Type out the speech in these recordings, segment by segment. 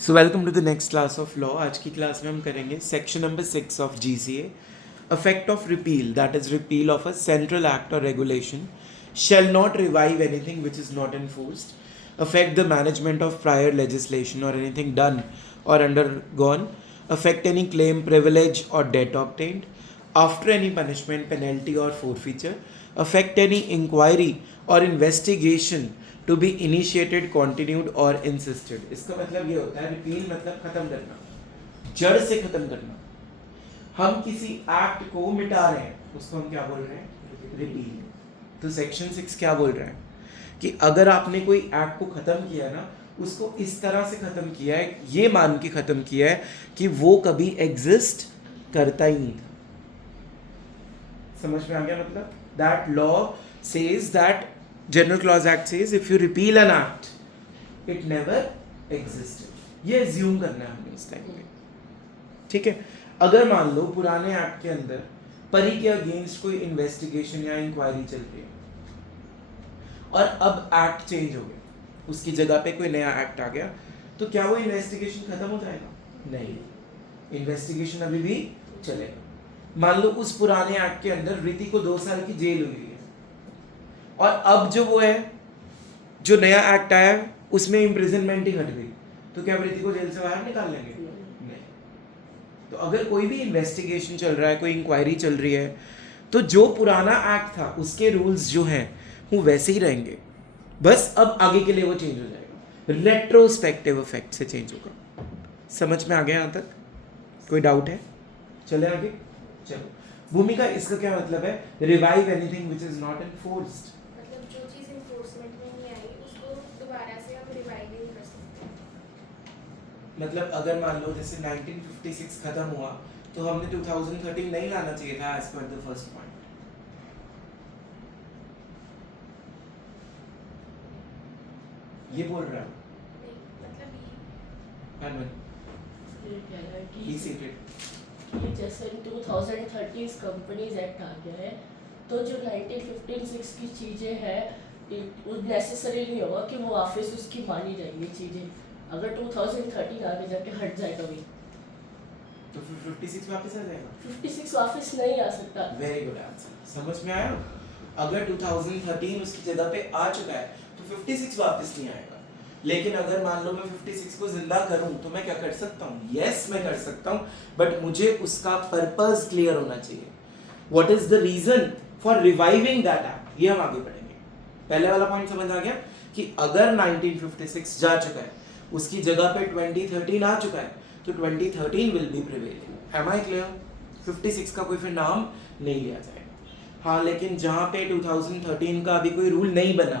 So welcome to the next class of law. आज की class में हम करेंगे section number 6 of GCA. effect of repeal, that is repeal of a central act or regulation, shall not revive anything which is not enforced, affect the management of prior legislation or anything done or undergone, affect any claim, privilege or debt obtained, after any punishment, penalty or forfeiture, affect any inquiry or investigation to be initiated, continued or insisted. इसका मतलब ये होता है repeal मतलब खत्म करना, जड़ से खत्म करना. हम किसी एक्ट को मिटा रहे हैं, उसको हम क्या बोल रहे हैं? रिपील. तो सेक्शन 6 क्या बोल रहे हैं कि अगर आपने कोई एक्ट को खत्म किया ना, उसको इस तरह से खत्म किया है, ये मान के खत्म किया है कि वो कभी एग्जिस्ट करता ही नहीं था. समझ में आ गया? मतलब that law says that general clause act says if you repeal an act it never existed. ये एज्यूम करना है हमें इस टाइम पे. ठीक है. अगर मान लो पुराने एक्ट के अंदर परी के अगेंस्ट कोई इन्वेस्टिगेशन या इंक्वायरी चल रही है और अब एक्ट चेंज हो गया, उसकी जगह पे कोई नया एक्ट आ गया, तो क्या वो इन्वेस्टिगेशन खत्म हो जाएगा? नहीं, इन्वेस्टिगेशन अभी भी चलेगा. मान लो उस पुराने एक्ट के अंदर रीति को 2 साल की जेल हुई है और अब जो वो है, जो नया एक्ट आया उसमें इम्प्रिजनमेंट ही घट गई, तो क्या रीति को जेल से बाहर निकाल लेंगे? तो अगर कोई भी इन्वेस्टिगेशन चल रहा है, कोई इंक्वायरी चल रही है, तो जो पुराना एक्ट था उसके रूल्स जो हैं वो वैसे ही रहेंगे, बस अब आगे के लिए वो चेंज हो जाएगा. रेट्रोस्पेक्टिव इफेक्ट से चेंज होगा. समझ में आ गया यहाँ तक? कोई डाउट है? चले आगे. चलो. भूमिका, इसका क्या मतलब है? Revive anything which is not enforced. मतलब जो चीज एनफोर्समेंट में नहीं आई उसको दोबारा से हम रिवाइव नहीं कर सकते. मतलब अगर मान लो जैसे 1956 खत्म हुआ तो हमने 2013 नहीं लाना चाहिए था as per the first point. ये बोल रहा हूँ. नहीं, मतलब हरमन ये कह रहा है ही सीक्रेट. कि जैसे 2013 कंपनीज एक्ट आ गया है, तो जो 1956 की चीज़ें हैं वो नेसेसरी नहीं होगा कि वो वापस उसकी मानी जाएंगी चीज़ें. अगर 2013 आगे जाके हट जाए कभी तो फिर 56 वापस आ जाएगा. 56 वापस नहीं आ सकता. Very good answer. समझ में आया? अगर 2013 उसकी जगह पे आ चुका है तो 56 वापस नहीं आएगा. लेकिन अगर मान लो मैं 56 को जिंदा करूं तो मैं क्या कर सकता हूं? यस, मैं कर सकता हूं, बट मुझे उसका पर्पस क्लियर होना चाहिए. What is the reason for reviving that act, ये हम आगे पढ़ेंगे. पहले वाला पॉइंट समझ आ गया कि अगर 1956 जा चुका है, उसकी जगह पे 2013 आ चुका है, तो 2013 will be prevailing. Am I clear? 56 का कोई फिर नाम नहीं लिया जाएगा. हाँ, लेकिन जहाँ पे 2013 का अभी कोई रूल नहीं बना,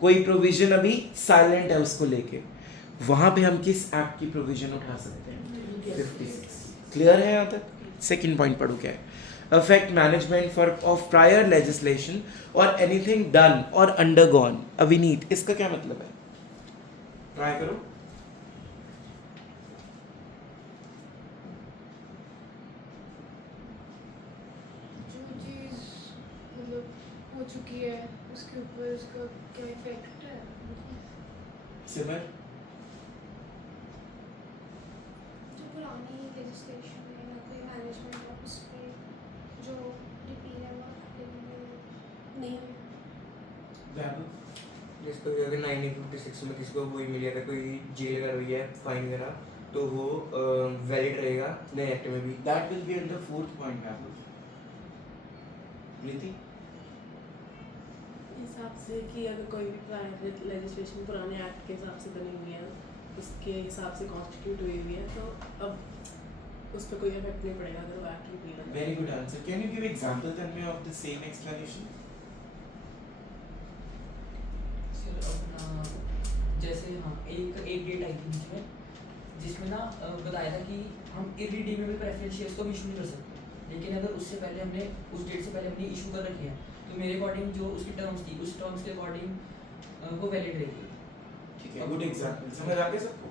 कोई प्रोविजन अभी साइलेंट है उसको लेके, वहाँ पे हम किस एक्ट की प्रोविजन उठा सकते हैं? 56. क्लियर है यहाँ तक? सेकेंड पॉइंट पढ़ो क्या है. Affect management for of prior legislation और एनीथिंग डन और अंडरगॉन. अविनीत, इसका क्या मतलब है? ट्राई करो. जो चीज मतलब हो चुकी है उसके ऊपर उसका क्या इफेक्ट है. सिमर, जो पुरानी लेजिस्लेशन है या कोई मैनेजमेंट है उस पे जो रिपील है वो applicable नहीं है. वैभव, जिसको भी अगर 1956 में किसी को कोई मिल गया था, कोई जेल अगर हुई है, फाइन वगैरह, तो वो वैलिड रहेगा नए एक्ट में भी. That will be under fourth point. Vaibhav, Preeti, हिसाब से कि अगर कोई भी प्राइवेट लेजिस्लेशन पुराने एक्ट के हिसाब से बनी हुई है, उसके हिसाब से कॉन्स्टिट्यूट हुई हुई है, तो अब उस पर कोई इफेक्ट नहीं पड़ेगा अगर वो एक्ट रिपील हो. Very good answer. Can you give example Tanmay of the same explanation? Sir अपना जैसे हाँ एक डेट आई थी बीच में जिसमें ना बताया था कि हम इररिडीमेबल प्रेफरेंस शेयर्स को भी इशू नहीं कर सकते, लेकिन अगर उससे पहले हमने उस डेट से पहले हमने इशू कर रखी है तो मेरे अकॉर्डिंग जो उसकी टर्म्स थी उस टर्म्स के अकॉर्डिंग वो वैलिड रहेगी. ठीक है, गुड एग्जांपल. समझ आ गया सबको?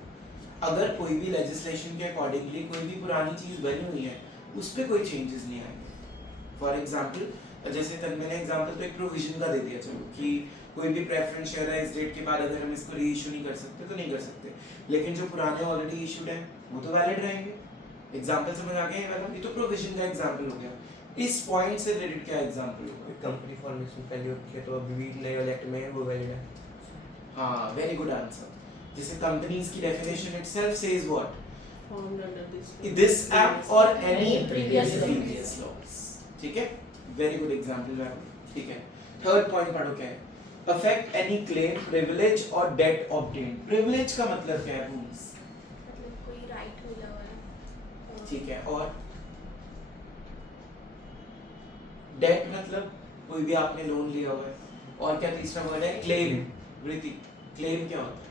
अगर कोई भी लेजिस्लेशन के अकॉर्डिंगली कोई भी पुरानी चीज बनी हुई है, उस पे कोई चेंजेस नहीं आएंगे. फॉर एग्जांपल, जैसे तन्मय ने एग्जांपल तो एक प्रोविजन का दे दिया, चलो कि कोई भी प्रेफरेंस शेयर है इस डेट के बाद अगर हम इसको री इशू नहीं कर सकते तो नहीं कर सकते, लेकिन जो पुराने ऑलरेडी इशूड है वो तो वैलिड रहेंगे। एग्जांपल समझ आ गया ये वाला? ये तो प्रोविजन का एग्जांपल हो गया। इस पॉइंट से रिलेटेड क्या एग्जांपल होगा? कंपनी फॉर्मेशन पहले होती है तो अभी भी नए वाले एक्ट में है वो वैलिड है। हाँ, वेरी गुड आंसर। जैसे कंपनीज की definition itself says what? Formed under this act और एनी Previous प्रीवियस लॉज। ठीक है, वेरी गुड एग्जांपल है। ठीक है, थर्ड पॉइंट पढ़ो क्या है? अफेक्ट एनी क्लेम, प्रिविलेज और डेट ऑब्टेन्ड। प्रिविलेज का मतलब क्या है रूल्स? मतलब कोई राइट मिला हुआ है। ठीक है, और डेट मतलब कोई भी आपने लोन लिया हुआ है। और क्या तीसरा वर्ड है? क्लेम। वृत्ति, क्लेम क्या होता है?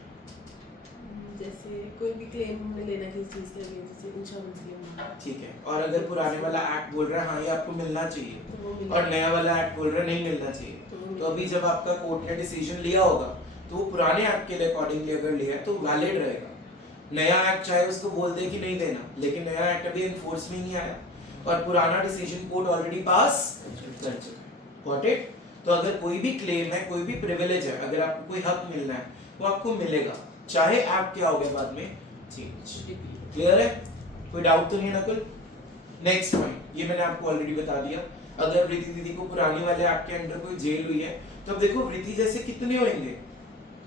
जैसे कोई भी क्लेम हमने लेना किसी चीज़ के अगेंस्ट, जैसे इंश्योरेंस क्लेम, ठीक है, और अगर पुराने वाला एक्ट बोल रहा है हाँ ये आपको मिलना चाहिए, तो वो मिल और नया वाला एक्ट बोल रहा है नहीं मिलना चाहिए, तो अभी जब आपका कोर्ट ने डिसीजन लिया होगा तो वो पुराने एक्ट के लिए अकॉर्डिंगली अगर लिया है तो वैलिड रहेगा। नया एक्ट चाहे उसको बोल दे कि नहीं देना, लेकिन नया एक्ट अभी एनफोर्स में नहीं आया और पुराना डिसीजन कोर्ट ऑलरेडी पास कर चुका है। Got it? तो अगर कोई भी क्लेम है, कोई भी प्रिविलेज है, अगर आपको कोई हक मिलना है वो आपको मिलेगा, चाहे एक्ट क्या हो गया बाद में चेंज। क्लियर है? कोई डाउट तो नहीं है नकुल? नेक्स्ट पॉइंट, ये मैंने आपको ऑलरेडी बता दिया। अगर वृत्ति दीदी को पुरानी वाले एक्ट के अंडर कोई जेल हुई है तो अब देखो वृत्ति जैसे कितने होंगे,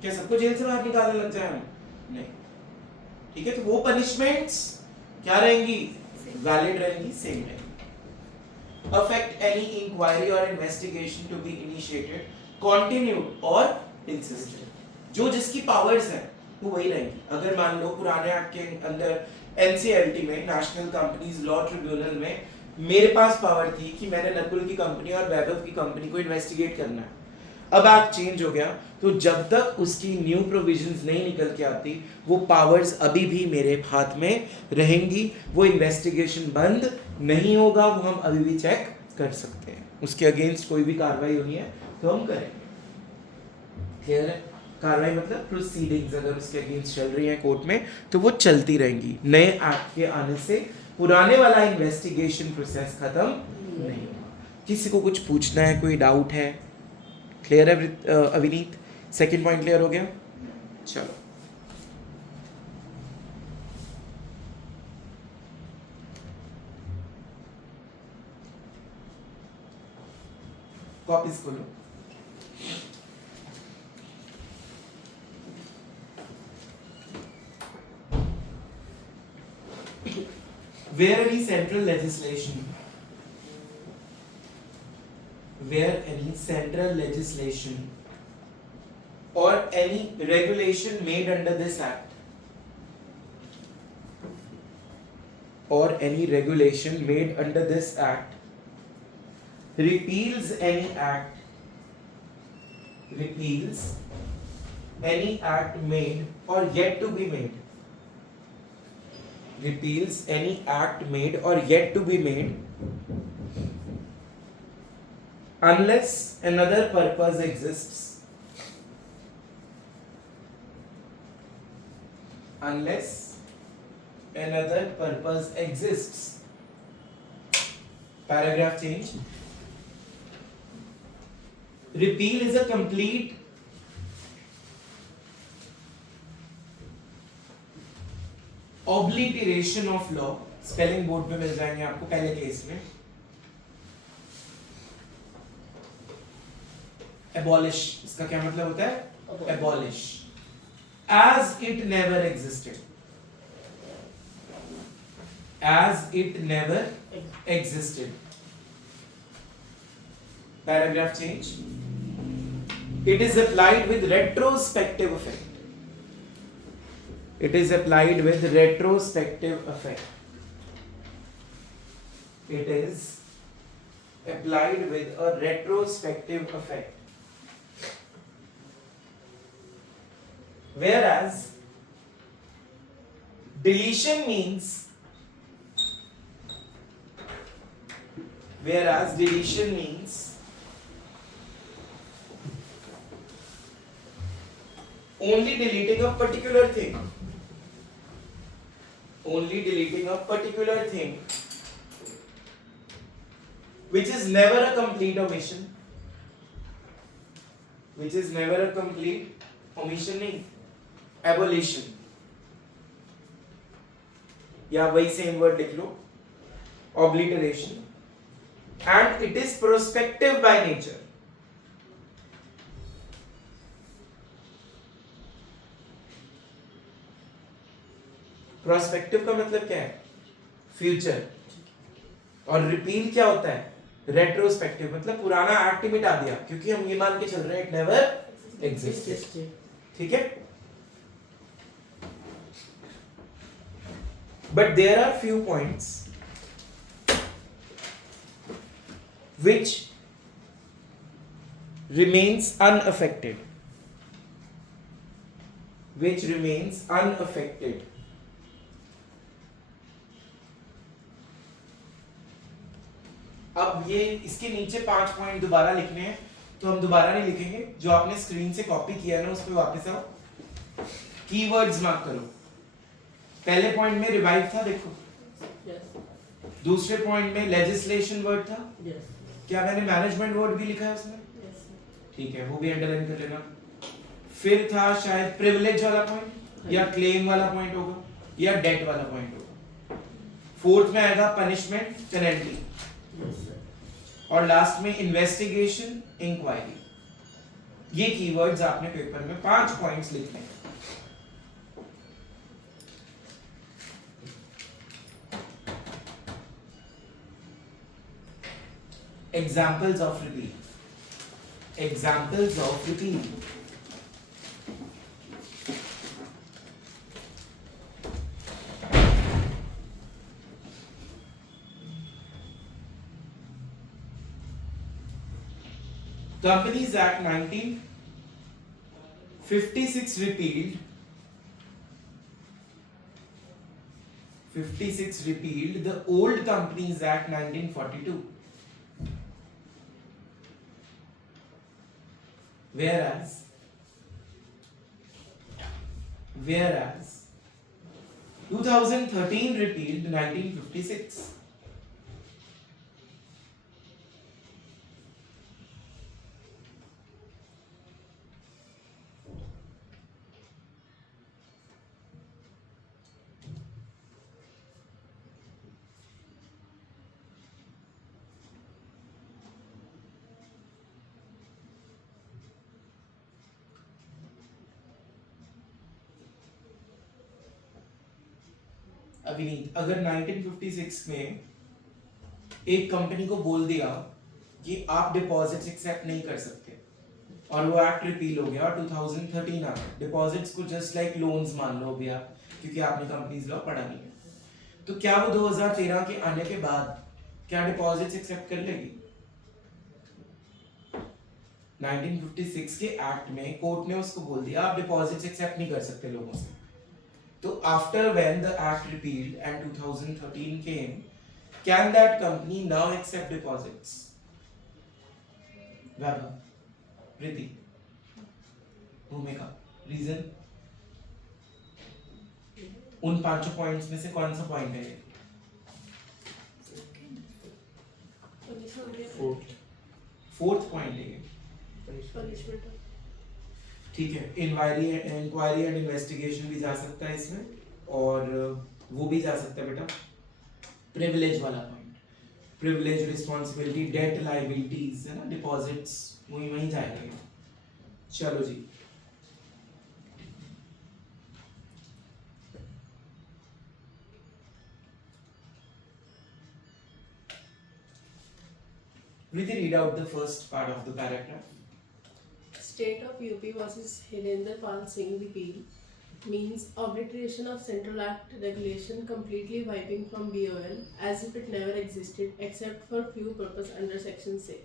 क्या सबको जेल से बाहर निकालने लग जाए हम? नहीं। ठीक है, तो वो पनिशमेंट्स क्या रहेंगी? वैलिड रहेंगी, सेम रहेंगी। अफेक्ट एनी इंक्वायरी और investigation to be initiated, continued और इंसिस्टेंट। जो जिसकी पावर्स हैं वो वही रहेंगी। अगर मान लो पुराने एक्ट के अंदर एनसीएलटी में, नेशनल कंपनीज लॉ ट्रिब्यूनल में, मेरे पास पावर थी कि मैंने नकुल की कंपनी और वैभव की कंपनी को इन्वेस्टिगेट करना है। अब एक्ट चेंज हो गया तो जब तक उसकी न्यू प्रोविजंस नहीं निकल के आती वो पावर्स अभी भी मेरे हाथ में रहेंगी। वो इन्वेस्टिगेशन बंद नहीं होगा, वो हम अभी भी चेक कर सकते हैं। उसके अगेंस्ट कोई भी कार्रवाई होनी है तो हम करेंगे। क्लियर है? कार्रवाई मतलब प्रोसीडिंग्स अगर उसके अगेंस्ट चल रही है कोर्ट में तो वो चलती रहेंगी। नए एक्ट के आने से पुराने वाला इन्वेस्टिगेशन प्रोसेस खत्म नहीं होगा। किसी को कुछ पूछना है, कोई डाउट है? क्लियर है अविनीत? सेकंड पॉइंट क्लियर हो गया? चलो कॉपीज खोलो। Where any central legislation or any regulation made under this act repeals any act made or yet to be made, repeals any act made or yet to be made unless another purpose exists, Paragraph change. Repeal is a complete obliteration of law. Spelling board पे मिल जाएंगे आपको पहले case में। Abolish, इसका क्या मतलब होता है? Abolish, as it never existed, Paragraph change. It is applied with retrospective effect. It is applied with retrospective effect. It is applied with a retrospective effect. Whereas deletion means only deleting a particular thing, which is never a complete omission, which is never a complete omission नहीं, abolition, या वही same word लिख लो, obliteration, and it is prospective by nature. Prospective का मतलब क्या है? Future. और repeal क्या होता है? रेट्रोस्पेक्टिव, मतलब पुराना एक्ट मिटा दिया, क्योंकि हम ये मान के चल रहे हैं इट नेवर एग्जिस्टेड. ठीक है. But there are few points which remains unaffected, which remains unaffected. अब ये इसके नीचे 5 पॉइंट दोबारा लिखने हैं, तो हम दोबारा नहीं लिखेंगे, जो आपने स्क्रीन से कॉपी किया है ना उस पे वापस आओ, कीवर्ड्स मार्क करो. पहले पॉइंट में रिवाइव था, देखो. Yes. दूसरे पॉइंट में लेजिस्लेशन वर्ड था. Yes. क्या मैंने मैनेजमेंट वर्ड भी लिखा है उसमें? Yes. ठीक है, वो भी अंडरलाइन कर लेना. फिर था शायद प्रिविलेज वाला पॉइंट, या क्लेम वाला पॉइंट होगा, या डेट वाला पॉइंट होगा. फोर्थ में आएगा पनिशमेंट, पेनल्टी, Yes, sir. और लास्ट में इन्वेस्टिगेशन, इंक्वायरी. ये कीवर्ड्स आपने पेपर में 5 पॉइंट्स लिखने हैं. Examples of repeal. Examples of repeal. Companies Act 1956 repealed. 56 repealed the old Companies Act 1942. Whereas 2013 repealed 1956. अविनीत, अगर 1956 में एक कंपनी को बोल दिया कि आप डिपॉजिट्स एक्सेप्ट नहीं कर सकते, और वो एक्ट रिपील हो गया और 2013 आ गया, डिपॉजिट्स को जस्ट लाइक लोन्स मान लो भी आप, क्योंकि आपने कंपनीज लॉ पढ़ा नहीं है, तो क्या वो 2013 के आने के बाद क्या डिपॉजिट्स एक्सेप्ट कर लेगी? 1956 के एक्ट में कोर्ट ने उसको बोल दिया आप डिपॉजिट्स एक्सेप्ट नहीं कर सकते लोगों से. तो after when the act repealed and 2013 came, can that company now accept deposits? Vaibhav, Priti, Bhumika, reason? उन 5 पॉइंट्स में से कौन सा पॉइंट है? फोर्थ पॉइंट है. Punishment. ठीक है. इंक्वायरी एंड इन्वेस्टिगेशन भी जा सकता है इसमें, और वो भी जा सकता है बेटा प्रिविलेज वाला point, privilege, responsibility, debt, liabilities, है ना, डिपॉजिट्स, वहीं जाएगा. चलो जी. Priti, read out the first part of the paragraph. State of UP versus Hilender Pal Singh repeal means obliteration of Central Act regulation completely wiping from BOL as if it never existed except for few purpose under section 6.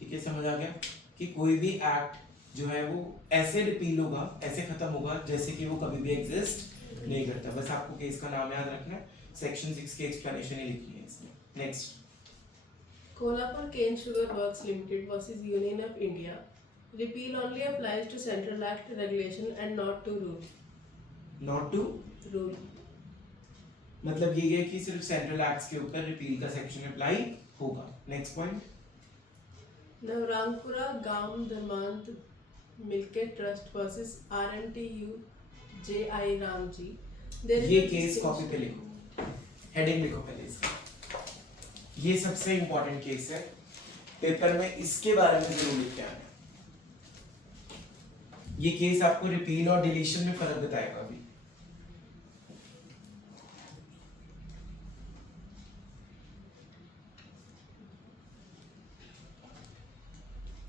ठीक है, समझ आ गया कि कोई भी act जो है वो ऐसे रिपील होगा, ऐसे खत्म होगा जैसे कि वो कभी भी एग्जिस्ट नहीं करता. बस आपको केस का नाम याद रखना है, सेक्शन 6 की एक्सप्लेनेशन ही लिखनी है इसमें. Next. Kolhapur Cane Sugar Works Limited versus Union of India. Repeal only applies to Central Act regulation and not to rule. Not to Rule. मतलब ये है कि सिर्फ सेंट्रल एक्ट्स के ऊपर रिपील का सेक्शन अप्लाई होगा. Next point. Navrangpura Gam Dharmant Milket Trust versus RNTU J.I. Ramji. There is ये a केस कॉपी पे distinction. लिखो, हेडिंग लिखो पहले इसका। ये सबसे इंपॉर्टेंट केस है, पेपर में इसके बारे में जरूर लिख के आना। ये केस आपको रिपील और डिलीशन में फर्क बताएगा अभी।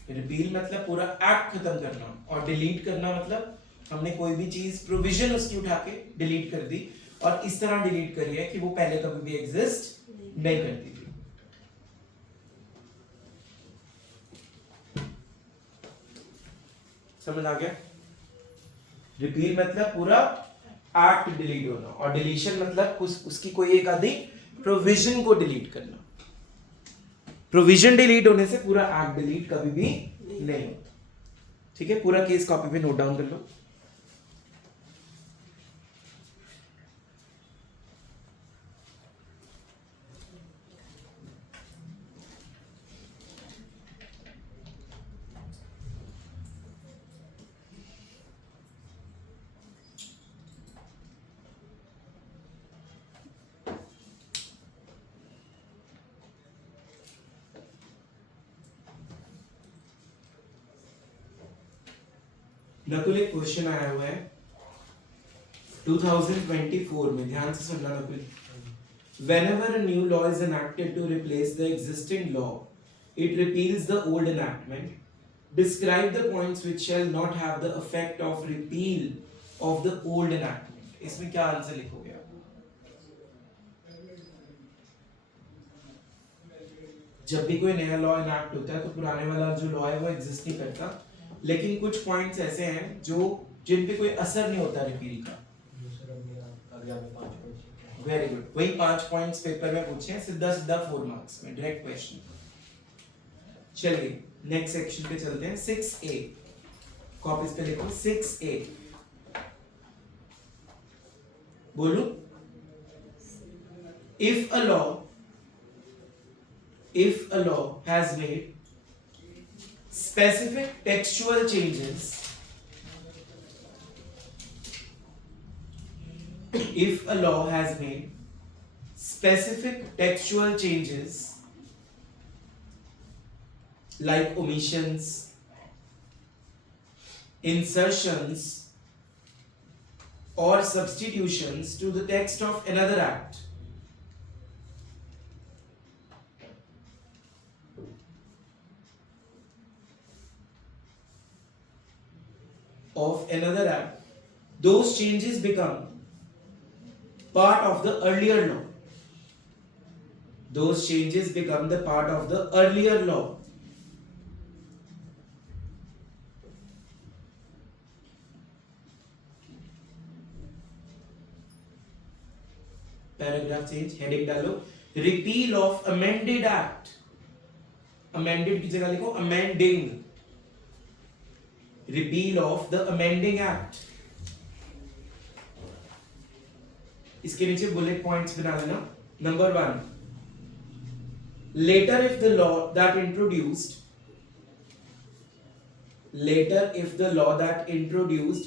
रिपील मतलब पूरा एक्ट खत्म करना, और डिलीट करना मतलब हमने कोई भी चीज प्रोविजन उसकी उठा के डिलीट कर दी, और इस तरह डिलीट करी है कि वो पहले कभी भी एग्जिस्ट नहीं करती थी। समझ आ गया? रिपील मतलब पूरा एक्ट डिलीट होना, और डिलीशन मतलब उसकी कोई एक आधी प्रोविजन को डिलीट करना। प्रोविजन डिलीट होने से पूरा एक्ट डिलीट कभी भी नहीं होता। ठीक है, पूरा केस कॉपी पे नोट डाउन कर लो। नकुल, एक क्वेश्चन आया हुआ है 2024 में, ध्यान से सुनना Nakul. Whenever a new law is enacted to replace the existing law, it repeals the old enactment. Describe the points which shall not have the effect of repeal of the old enactment. इसमें क्या answer लिखोगे आप? जब भी कोई नया law enact होता है तो पुराने वाला जो लॉ है वो एग्जिस्ट नहीं करता, लेकिन कुछ पॉइंट्स ऐसे हैं जो जिन पे कोई असर नहीं होता रिपील का। वेरी गुड, वही 5 पॉइंट्स पेपर में पूछे हैं, सीधा सीधा 4 मार्क्स में, डायरेक्ट क्वेश्चन। चलिए नेक्स्ट सेक्शन पे चलते हैं। 6A, कॉपीज पे लिखो 6A। बोलो, if a law has made specific textual changes, if a law has made specific textual changes like omissions, insertions, or substitutions to the text of another act, those changes become part of the earlier law. Those changes become the part of the earlier law. Paragraph change, heading डालो repeal of amended act. Amended की जगह लिखो amending. Repeal of the amending act. इसके नीचे bullet points बना लेना। Number 1, later if the law that introduced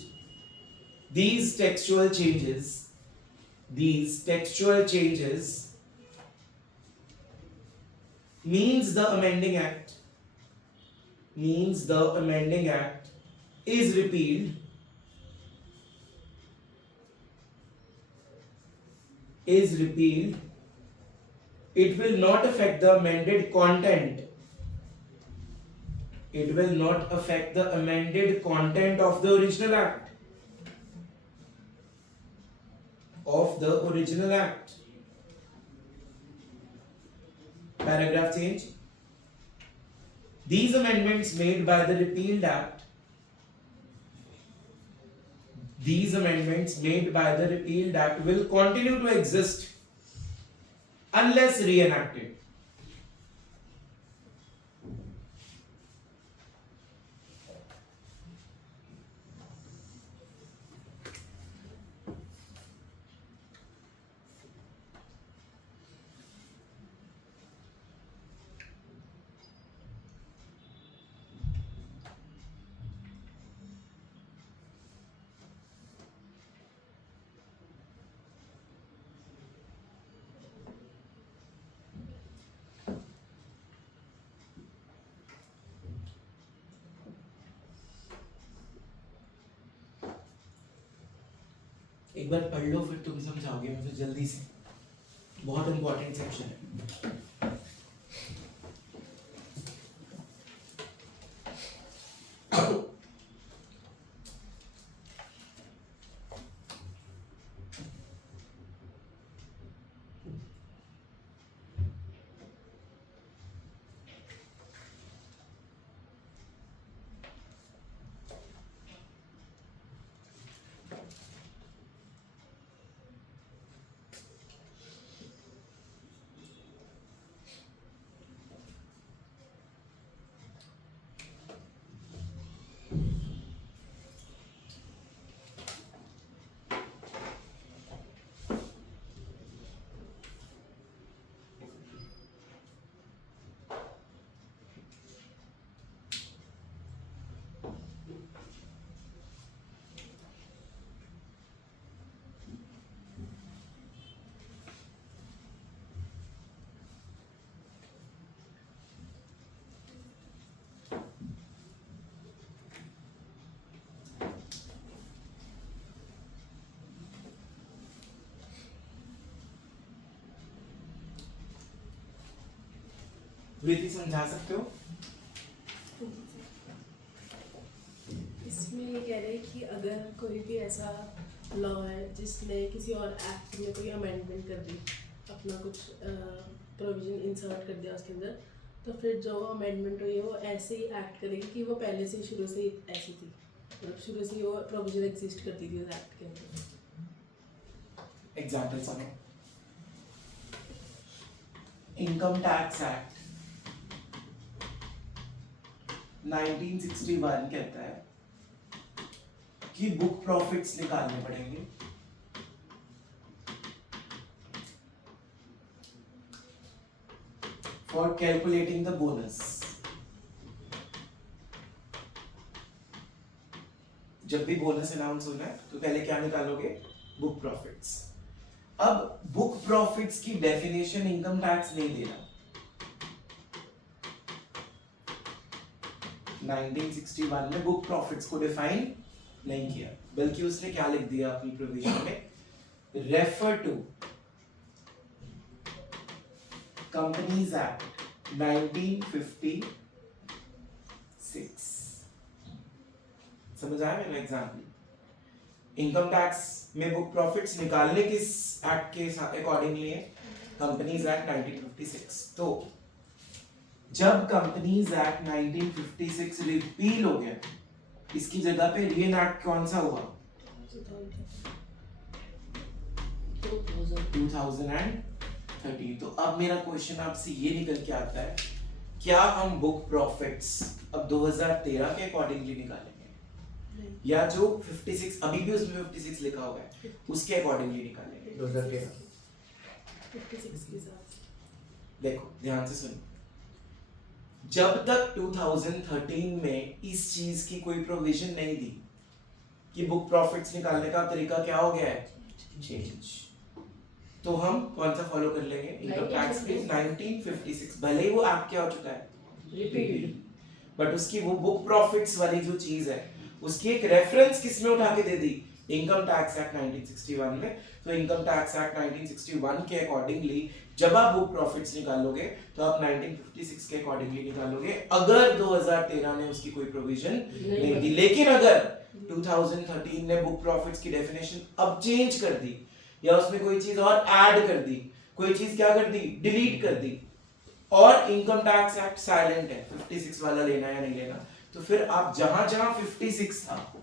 these textual changes means the amending act is repealed, it will not affect the amended content. It will not affect the amended content of the original act. Paragraph change. These amendments made by the repealed act will continue to exist unless reenacted. एक बार पढ़ लो फिर तुम समझाओगे मुझे जल्दी से, बहुत important section है। प्रीति समझा सकते हो? इसमें ये कह रहे हैं कि अगर कोई भी ऐसा लॉ है जिसने किसी और एक्ट में कोई अमेंडमेंट कर दी, अपना कुछ प्रोविजन इंसर्ट कर दिया उसके अंदर, तो फिर जो अमेंडमेंट हुई है वो ऐसे ही एक्ट करेगी कि वो पहले से शुरू से ही ऐसी थी, मतलब शुरू से ही वो प्रोविजन एग्जिस्ट करती थी उस एक्ट के अंदर। एग्जाम्पल सुनो। इनकम टैक्स एक्ट 1961 कहता है कि बुक प्रॉफिट्स निकालने पड़ेंगे फॉर कैलकुलेटिंग द बोनस। जब भी बोनस अनाउंस होना है तो पहले क्या निकालोगे? Book profits. अब बुक प्रॉफिट्स की डेफिनेशन इनकम टैक्स नहीं दे रहा। 1961 में बुक प्रॉफिट्स को डिफाइन नहीं किया, बल्कि उसने क्या लिख दिया अपनी प्रोविजन में? Refer to companies act 1956। समझ आया मेरा एग्जाम्पल? इनकम टैक्स में बुक प्रॉफिट्स निकालने किस एक्ट के अकॉर्डिंगली है? Companies act 1956। तो जब कंपनीज एक्ट 1956 रिपील हो गया, इसकी जगह पे रीएनैक्ट कौन सा हुआ? 2013। तो अब मेरा क्वेश्चन आपसे ये निकल के आता है, क्या हम बुक प्रॉफिट्स अब 2013 के अकॉर्डिंगली निकालेंगे या जो 56 अभी भी उसमें 56 लिखा हुआ है उसके अकॉर्डिंगली निकालेंगे? 2013। 56 के साथ देखो ध्यान से सुनो, जब तक 2013 में इस चीज की कोई प्रोविजन नहीं दी कि बुक प्रॉफिट्स निकालने का तरीका क्या हो गया है? चेंज। तो हम कौन सा फॉलो कर लेंगे? इनकम टैक्स के 1956। भले ही वो एक्ट क्या हो चुका है? रिपील्ड। बट उसकी वो बुक प्रॉफिट्स वाली जो चीज है उसकी एक रेफरेंस किसमें उठा के दे दी? इनकम टैक्स एक्ट 1961 में। तो इनकम टैक्स एक्ट 1961 के अकॉर्डिंगली जब आप बुक प्रॉफिट्स निकालोगे तो आप 1956 के अकॉर्डिंगली निकालोगे, अगर 2013 ने उसकी कोई प्रोविजन नहीं दी। लेकिन अगर 2013 ने बुक प्रॉफिट्स की डेफिनेशन अब चेंज कर दी या उसमें कोई चीज और ऐड कर दी, कोई चीज क्या कर दी? डिलीट कर दी, और इनकम टैक्स एक्ट साइलेंट है 56 वाला लेना या नहीं लेना, तो फिर आप जहां जहां 56 था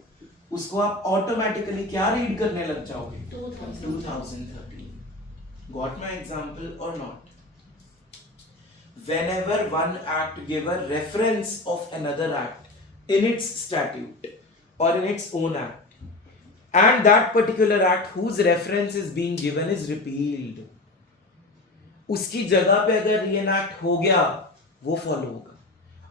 उसको आप ऑटोमेटिकली क्या रीड करने लग जाओगे? 2013। Got my example or not? Whenever one act give a reference of another act in its statute or in its own act, and that particular act whose reference is being given is repealed, उसकी जगह पे अगर reenact हो गया वो follow होगा।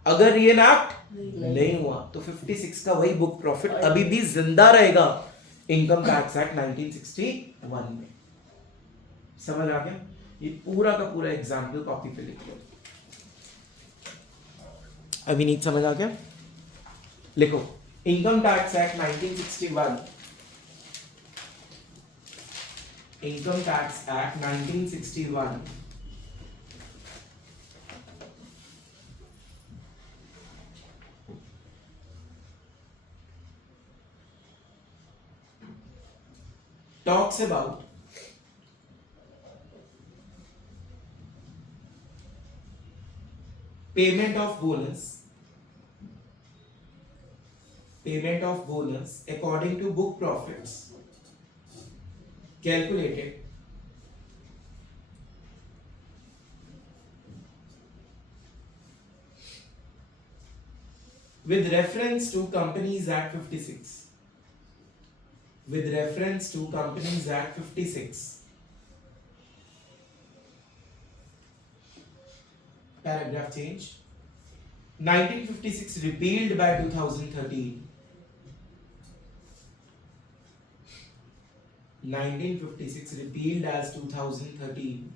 अगर reenact नहीं हुआ तो 56 का वही बुक प्रॉफिट अभी भी जिंदा रहेगा इनकम टैक्स एक्ट 1961 में। समझ आ गया? ये पूरा का पूरा एग्जाम्पल कॉपी पे लिख लो। अभी समझ आ गया? लिखो, income tax act 1961 Income Tax Act 1961 talks about payment of bonus according to book profits calculated with reference to Companies Act 56. With reference to Companies Act 56. Paragraph change. 1956 repealed by 2013. 1956 repealed as 2013.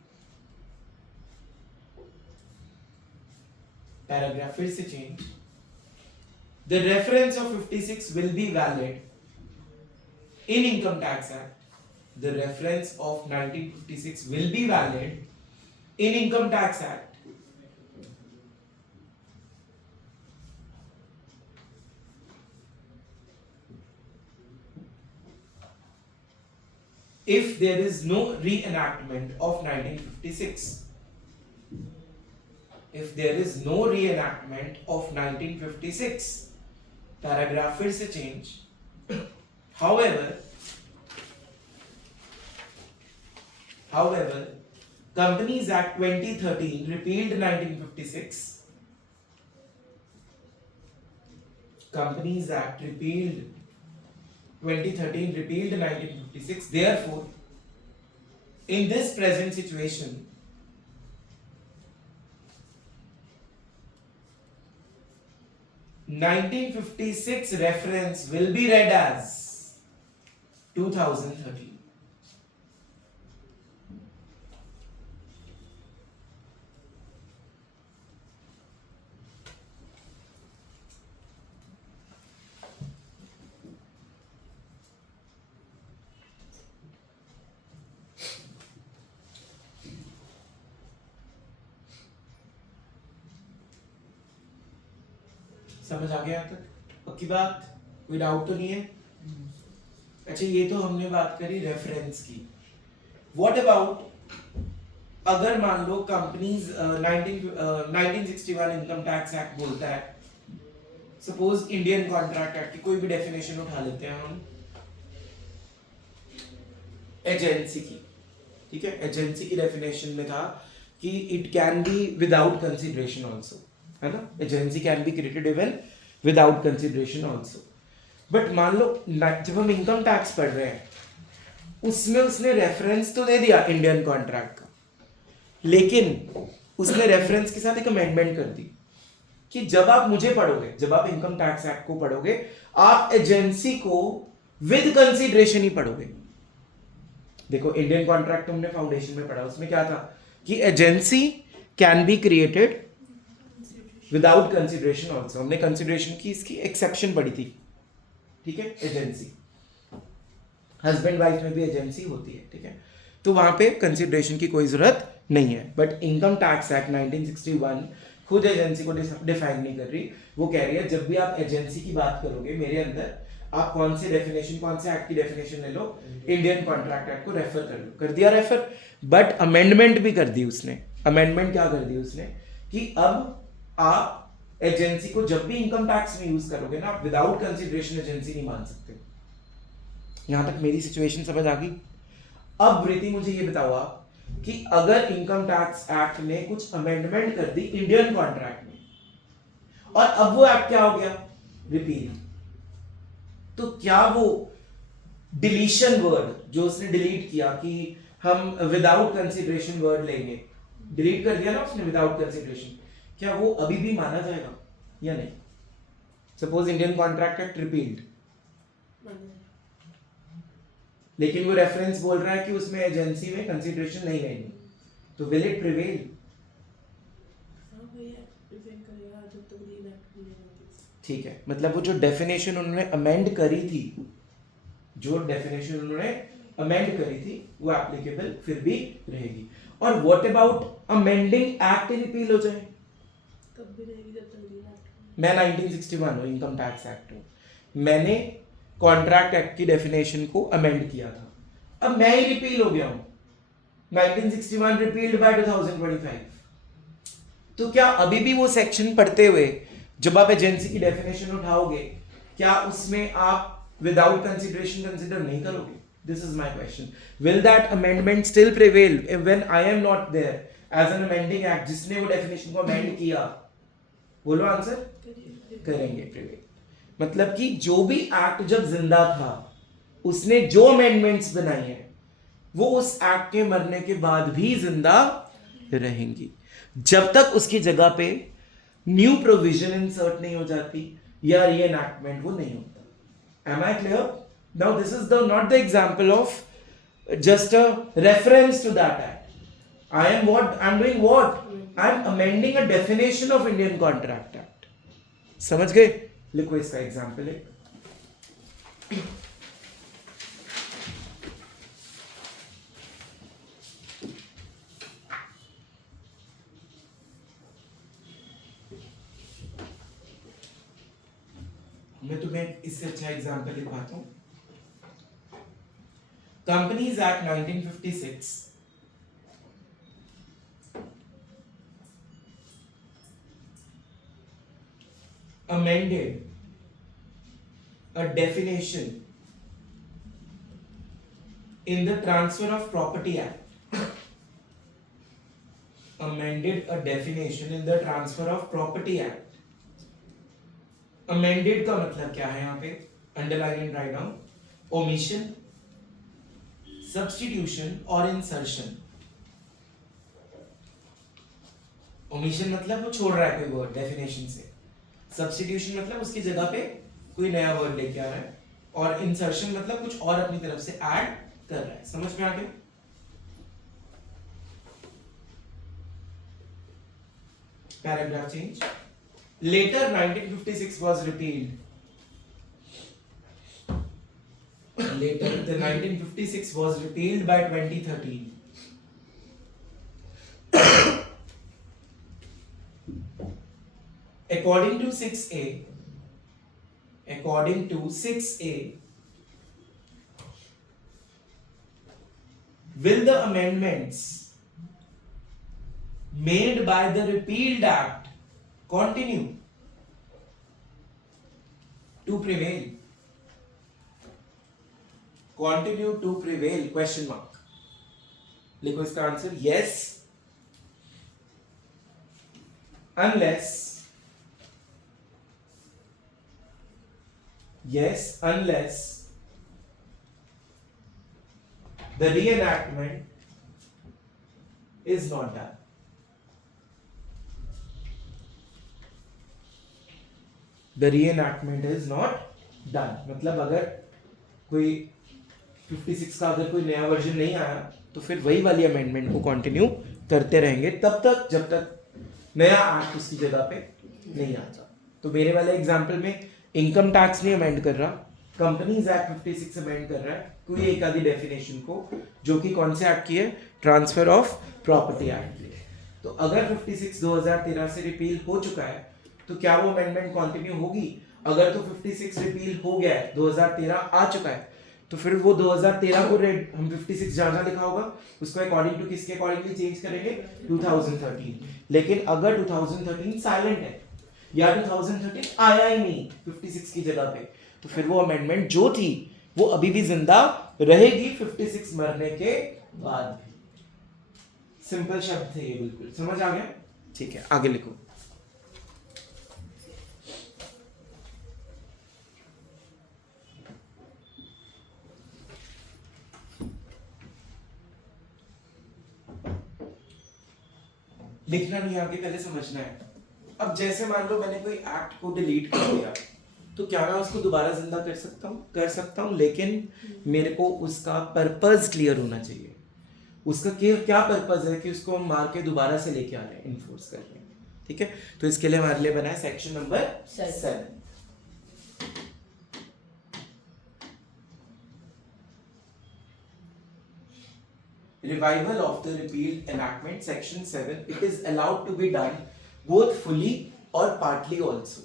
Paragraph फिर से change. The reference of 56 will be valid in Income Tax Act. The reference of 1956 will be valid in Income Tax Act. If there is no reenactment of 1956. If there is no reenactment of 1956. Paragraph फिर से change. However, Companies Act 2013 repealed 1956. Companies Act repealed 2013 repealed 1956. Therefore, in this present situation, (1956) reference will be read as 2013. समझ आ गया तक? पक्की बात? कोई doubt तो नहीं है? अच्छा, ये तो हमने बात करी रेफरेंस की. व्हाट अबाउट अगर मान लो कंपनीज 1961 इनकम टैक्स एक्ट बोलता है, सपोज इंडियन कॉन्ट्रैक्ट एक्ट की कोई भी डेफिनेशन उठा लेते हैं हम एजेंसी की. ठीक है, एजेंसी की डेफिनेशन में था कि it can be without consideration also, है ना. Agency can be created even without consideration also. But मान लो जब हम इनकम टैक्स पढ़ रहे हैं उसमें उसने रेफरेंस तो दे दिया इंडियन कॉन्ट्रैक्ट का, लेकिन उसने रेफरेंस के साथ एक अमेंडमेंट कर दी कि जब आप मुझे पढ़ोगे, जब आप इनकम टैक्स एक्ट को पढ़ोगे, आप एजेंसी को विद कंसिडरेशन ही पढ़ोगे. देखो, इंडियन कॉन्ट्रैक्ट तो हमने फाउंडेशन में पढ़ा, उसमें क्या था कि agency can be created without consideration also. हमने कंसिडरेशन की इसकी एक्सेप्शन पढ़ी थी. ठीक है, एजेंसी हस्बैंड वाइफ में भी एजेंसी होती है. ठीक है, तो वहां पे कंसिडरेशन की कोई जरूरत नहीं है. बट इनकम टैक्स एक्ट 1961 खुद एजेंसी को डिफाइन नहीं कर रही. वो कह रही है जब भी आप एजेंसी की बात करोगे मेरे अंदर, आप कौन से डेफिनेशन, कौन से एक्ट की डेफिनेशन ले लो, इंडियन कॉन्ट्रैक्ट एक्ट को रेफर कर लो. कर दिया रेफर, बट अमेंडमेंट भी कर दी उसने. अमेंडमेंट क्या कर दी उसने कि अब आप एजेंसी को जब भी इनकम टैक्स में यूज करोगे ना, आप विदाउट कंसिडरेशन एजेंसी नहीं मान सकते. यहां तक मेरी सिचुएशन समझ आ गई? अब प्रीति मुझे ये बताओ आप कि अगर इनकम टैक्स एक्ट ने कुछ अमेंडमेंट कर दी इंडियन कॉन्ट्रैक्ट में और अब वो एक्ट क्या हो गया, रिपील, तो क्या वो डिलीशन वर्ड जो उसने डिलीट किया कि हम विदाउट कंसिडरेशन वर्ड लेंगे, डिलीट कर दिया ना उसने विदाउट कंसिडरेशन, क्या वो अभी भी माना जाएगा या नहीं? Suppose Indian contract act repealed, लेकिन वो रेफरेंस बोल रहा है कि उसमें एजेंसी में कंसिडरेशन नहीं लेनी, तो विल इट प्रिवेल? ठीक है, मतलब वो जो डेफिनेशन उन्होंने अमेंड करी थी, जो डेफिनेशन उन्होंने अमेंड करी थी वो एप्लीकेबल फिर भी रहेगी। और what about amending act repeal हो जाए? तब भी रहेगी जब तक रील एक्ट। मैं 1961 हूँ, इनकम टैक्स एक्ट हूँ, मैंने कॉन्ट्रैक्ट एक्ट की डेफिनेशन को अमेंड किया था, अब मैं ही रिपील हो गया हूँ, 1961 रिपील्ड बाय 2025, तो क्या अभी भी वो सेक्शन पढ़ते हुए जब आप एजेंसी की डेफिनेशन उठाओगे क्या उसमें आप विदाउट कंसिडरेशन कंसिडर नहीं करोगे? This is my question. Will that amendment still prevail when I am not there as an amending act जिसने वो डेफिनेशन को अमेंड किया? बोलो आंसर। करेंगे प्रिवेल। मतलब कि जो भी एक्ट जब जिंदा था उसने जो अमेंडमेंट्स बनाई हैं वो उस एक्ट के मरने के बाद भी जिंदा रहेंगी जब तक उसकी जगह पे न्यू प्रोविजन इंसर्ट नहीं हो जाती या रीएनैक्टमेंट वो नहीं होता। Am I clear? Now this is the not the example of just a reference to that act. I am doing what? I am amending a definition of Indian contract act. समझ गए? लिखो इसका एग्जांपल है। मैं तुम्हें इससे अच्छा example लिखवाता हूं। Companies act 1956 amended a definition in the Transfer of Property Act. Amended a definition in the Transfer of Property Act. Amended का मतलब क्या है यहाँ पे? Underline and write down. Omission, substitution और insertion. Omission मतलब वो छोड़ रहा है कोई वर्ड डेफिनेशन से, सब्स्टिट्यूशन मतलब उसकी जगह पे कोई नया वर्ड लेके आ रहा है, और इंसर्शन मतलब कुछ और अपनी तरफ से ऐड कर रहा है। समझ में आ गया? Paragraph change. Later 1956 was repealed. Later the 1956 was repealed by 2013. According to 6A, will the amendments made by the repealed act continue to prevail? Continue to prevail? Question mark. लिखो इसका answer. Yes, unless the reenactment is not done. The reenactment is not done मतलब अगर कोई 56 का अगर कोई नया version नहीं आया तो फिर वही वाली अमेंडमेंट को कंटिन्यू करते रहेंगे तब तक जब तक नया एक्ट उसकी जगह पे नहीं आता। तो मेरे वाले एग्जाम्पल में इनकम टैक्स नहीं अमेंड कर रहा, कंपनीज एक्ट 56 अमेंड कर रहा है कोई एक आधी डेफिनेशन को, जो कि कौन से एक्ट की है? ट्रांसफर ऑफ प्रॉपर्टी एक्ट की। तो अगर 56 2013 से रिपील हो चुका है तो क्या वो अमेंडमेंट कंटिन्यू होगी? अगर तो 56 रिपील हो गया है, 2013 आ चुका है, तो फिर वो 2013 को हम 56 जहाँ लिखा होगा उसको अकॉर्डिंग टू किसके अकॉर्डिंगली चेंज करेंगे? 2013। लेकिन अगर 2013 साइलेंट है या 2013 आया ही नहीं 56 की जगह पे, तो फिर वो अमेंडमेंट जो थी वो अभी भी जिंदा रहेगी 56 मरने के बाद भी। सिंपल शब्द थे ये, बिल्कुल समझ आ गया? ठीक है, आगे लिखो। लिखना नहीं आगे, पहले समझना है। अब जैसे मान लो मैंने कोई एक्ट को डिलीट कर दिया तो क्या मैं उसको दोबारा जिंदा कर सकता हूँ? कर सकता हूँ, लेकिन मेरे को उसका पर्पस क्लियर होना चाहिए। उसका क्या पर्पस है कि उसको हम मार के दोबारा से लेके आ रहे हैं, इन्फोर्स कर रहे हैं। ठीक है, तो इसके लिए हमारे लिए बना है section number 7। revival of the repealed enactment section 7 it is allowed to be done both fully और partly also.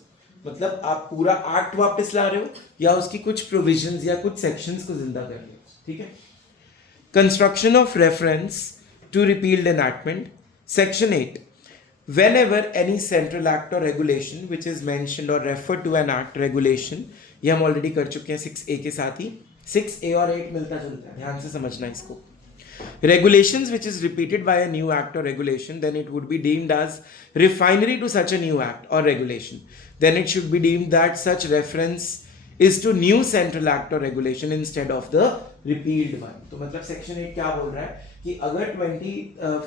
मतलब आप पूरा एक्ट वापस ला रहे हो या उसकी कुछ प्रोविजंस या कुछ सेक्शंस को जिंदा कर रहे हो. ठीक है. Construction of reference to repealed enactment section 8. Whenever any central act or regulation which is mentioned or referred to an act regulation, ये हम ऑलरेडी कर चुके हैं 6A के साथ ही. 6A और 8 मिलता जुलता है, ध्यान से समझना इसको. Regulations which is repeated by a new act or regulation, then it would be deemed as refinery to such a new act or regulation. Then it should be deemed that such reference is to new central act or regulation instead of the repealed one. तो मतलब section 8 क्या बोल रहा है कि अगर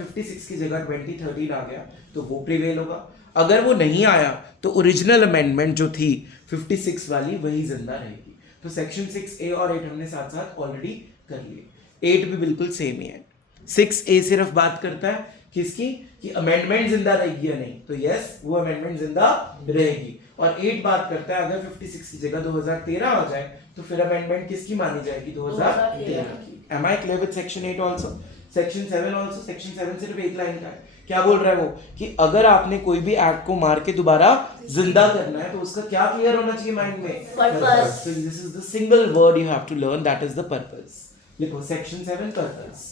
56 की जगह 2013 आ गया तो वो प्रिवेल होगा. अगर वो नहीं आया तो ओरिजिनल अमेंडमेंट जो थी 56 वाली वही जिंदा रहेगी. तो सेक्शन 6A और 8 हमने साथ साथ ऑलरेडी कर लिए. 8 भी बिल्कुल सेम ही है. 6A सिर्फ बात करता है किसकी कि अमेंडमेंट जिंदा रहेगी या नहीं, तो यस वो अमेंडमेंट जिंदा रहेगी. और 8 बात करता है अगर 56 की जगह 2013 आ जाए तो फिर अमेंडमेंट किसकी मानी जाएगी 2013 की. Am I clear with section 8 also. Section 7 also. Section 7 सिर्फ एक लाइन का है. क्या बोल रहा है वो कि अगर आपने कोई भी एक्ट को मार के दोबारा जिंदा करना है तो उसका क्या क्लियर होना चाहिए माइंड में, Purpose. So this is the single word you have to learn, that is the purpose. लिखो section 7 purpose.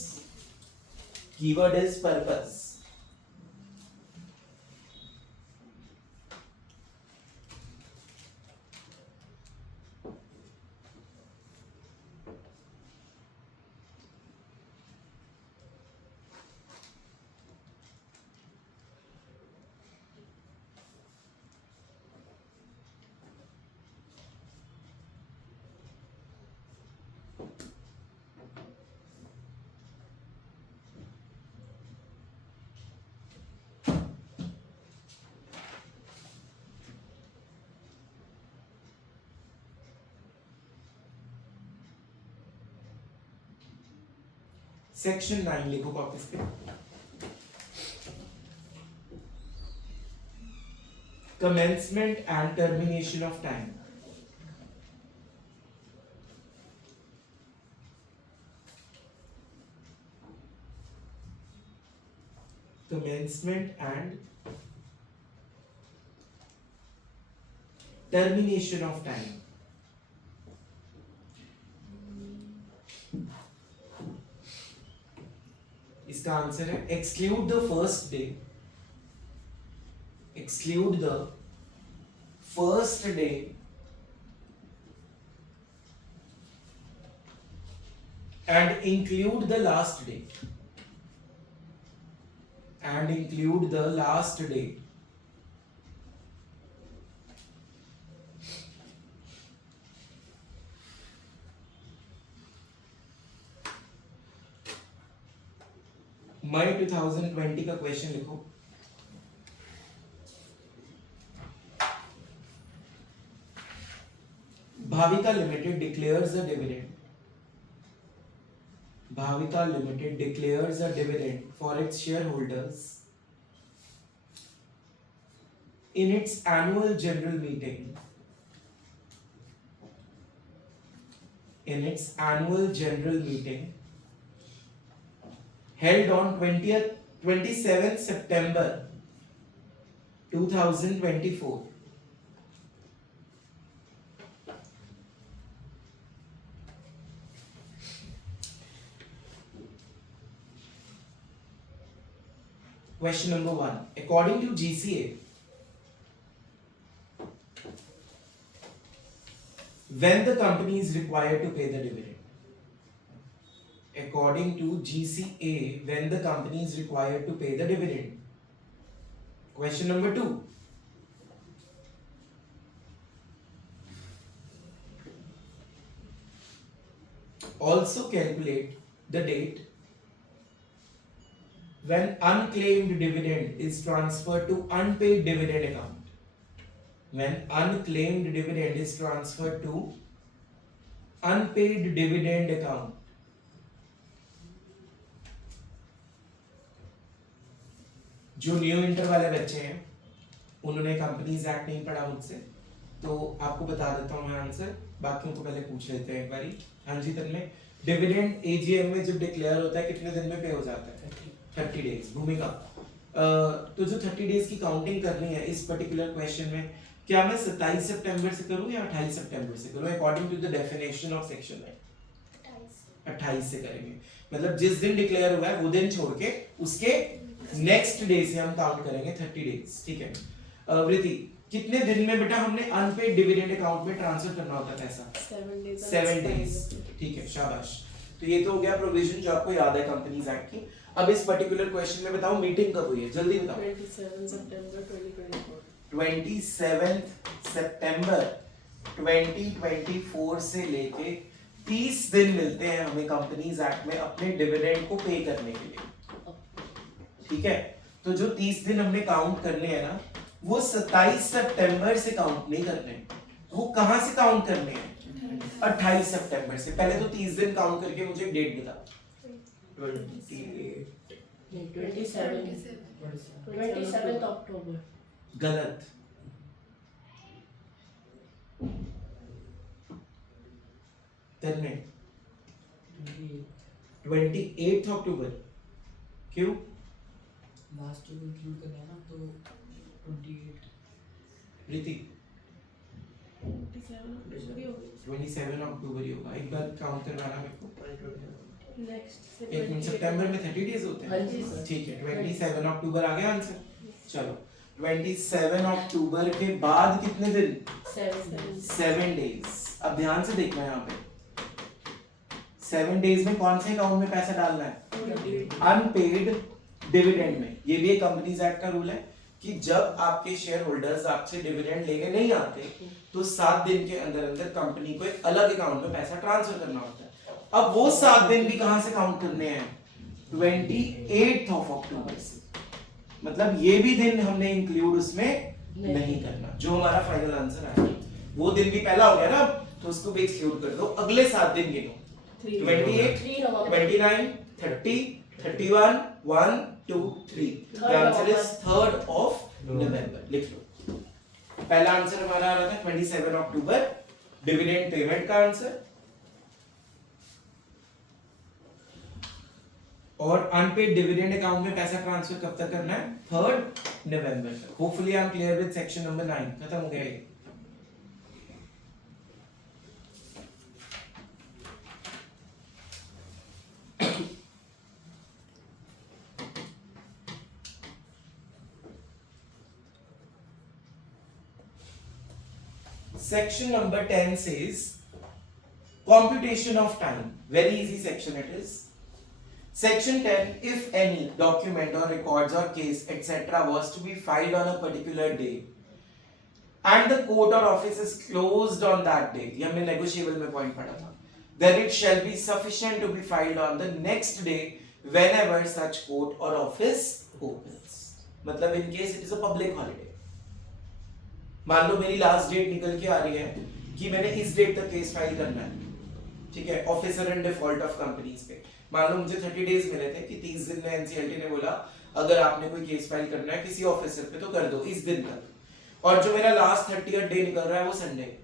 Keyword is purpose. Section 9 लिखो कॉपीज पे. Commencement and termination of time. Commencement and termination of time. इसका answer है exclude the first day. Exclude the first day and include the last day. And include the last day. मई 2020 का question लिखो. Bhavika limited declares a dividend. Bhavika Limited declares a dividend for its shareholders in its annual general meeting. In its annual general meeting held on 27th September 2024. Question number 1. According to GCA, when the company is required to pay the dividend? According to GCA, when the company is required to pay the dividend? Question number 2. Also calculate the date when unclaimed dividend is transferred to unpaid dividend account. When unclaimed dividend is transferred to unpaid dividend account. जो new inter वाले बच्चे हैं उन्होंने companies act नहीं पढ़ा मुझसे, तो आपको बता देता हूं मैं आंसर. बाकियों को पहले पूछ लेते हैं एक बारी। हाँ जी तन्मय, डिविडेंड एजीएम में जब डिक्लेयर होता है कितने दिन में पे हो जाता है? 30 डेज। भूमिका, तो जो 30 डेज की काउंटिंग करनी है इस पर्टिकुलर क्वेश्चन में, क्या मैं 27 सितंबर से करूं या 28 सितंबर से करूं? According to the definition of section में 28 से करेंगे। मतलब जिस दिन डिक्लेयर हुआ है वो दिन छोड़ के उसके नेक्स्ट डे से हम काउंट करेंगे 30 डेज। ठीक है वृति, कितने दिन में बेटा हमने अनपेड डिविडेंड अकाउंट में ट्रांसफर करना होता है पैसा? 7 डेज। ठीक है शाबाश। तो ये तो हो गया प्रोविजन जो आपको याद है कंपनीज एक्ट की। अब इस पर्टिकुलर क्वेश्चन में बताओ मीटिंग कब हुई है, जल्दी बताओ। 27 सितंबर 2024। 27 सितंबर 2024 से लेके 30 दिन मिलते हैं हमें कंपनीज एक्ट में अपने डिविडेंड को पे करने के लिए। ठीक है, तो जो 30 दिन हमने काउंट करने हैं ना, वो 27 सितंबर से काउंट नहीं करने, वो कहां से काउंट करने हैं? 28 सितंबर से। पहले तो 30 दिन काउंट करके मुझे डेट बता। 27 अक्टूबर। गलत। तन्मय 28 अक्टूबर। क्यों? लास्ट जो इंक्लूड करना है ना, तो 28 प्रीति 27 अक्टूबर ही होगा। एक बार काउंट करवाना मेरे को। नेक्स्ट एक मिनट, सितंबर में 30 डेज होते हाँ जी हैं। सर। ठीक है 27 अक्टूबर आ गया आंसर। चलो 27 अक्टूबर के बाद कितने दिन? 7 डेज। अब ध्यान से देखना है यहाँ पे, 7 डेज में कौन से अकाउंट में पैसा डालना है? अनपेड डिविडेंड में। ये भी एक कंपनीज एक्ट का रूल है कि जब आपके शेयर होल्डर्स आपसे डिविडेंड लेके नहीं आते तो 7 दिन के अंदर अंदर कंपनी को एक अलग अकाउंट में पैसा ट्रांसफर करना होता है। अब वो 7 दिन भी कहां से काउंट करने हैं? 28 अक्टूबर से। मतलब ये भी दिन हमने इंक्लूड उसमें नहीं करना। जो हमारा फाइनल आंसर आया वो दिन भी पहला हो गया ना, तो उसको भी एक्सक्लूड कर दो। अगले 7 दिन गिनो, 28, 29, 30, 31, 1, 2, 3। The answer is 3rd of November। लिख लो। पहला आंसर हमारा आ रहा था 27 अक्टूबर, डिविडेंड पेमेंट का आंसर। और अनपेड डिविडेंड अकाउंट में पैसा ट्रांसफर कब तक करना है? 3rd नवंबर तक। Hopefully I am clear with section number 9। खत्म हो गया ये। Section number 10 says computation of time. Very easy section it is. Section 10, if any document or records or case etc. was to be filed on a particular day and the court or office is closed on that day, ये हमने negotiable में point पढ़ा था, then it shall be sufficient to be filed on the next day whenever such court or office opens. मतलब in case it is a public holiday. मान लो मेरी last date निकल के आ रही है कि मैंने इस डेट तक केस फाइल करना है, ठीक है, officer in default of companies पे। मान लो मुझे 30 डेज मिले थे कि 30 दिन में एनसीएलटी ने बोला अगर आपने कोई केस फाइल करना है किसी ऑफिसर पे तो कर दो इस दिन तक, और जो मेरा लास्ट 30th डे निकल रहा है वो संडे,